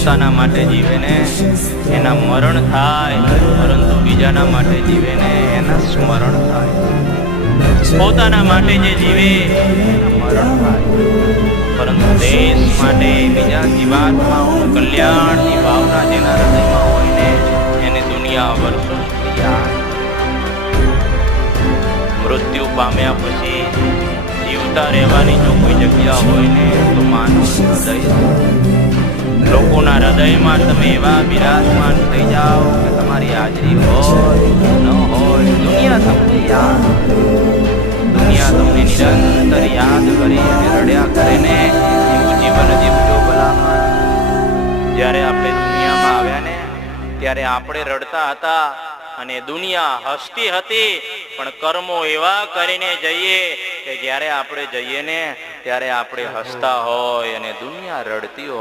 પોતાના માટે જીવે ને એના મરણ થાય, પરંતુ બીજાના માટે જીવે ને એના સ્મરણ થાય. પોતાના માટે જે જીવે એના મરણ થાય, પરંતુ દેશ માટે બીજા જીવાત્માઓનું કલ્યાણની ભાવના જેના હૃદયમાં હોય ને એને દુનિયા વર્ષો સુધી યાદ. મૃત્યુ પામ્યા પછી જીવતા રહેવાની જો કોઈ જગ્યા હોય ને તો માનવ હૃદય. લોકોના હૃદયમાં તમે એવા બિરાજમાન થઈ જાઓ કે તમારી હાજરી હોય ન હોય, દુનિયા તમને યાદ, દુનિયા તમને નિરંતર યાદ કરી અને રડ્યા કરે ને એવું જીવન જીવજો ભલામણ. જ્યારે આપણે દુનિયામાં આવ્યા ને ત્યારે આપણે રડતા હતા અને દુનિયા હસતી હતી, પણ કર્મો એવા કરીને જઈએ કે જ્યારે આપણે જઈએ ને ત્યારે આપણે હસતા હોય અને દુનિયા રડતી હોય.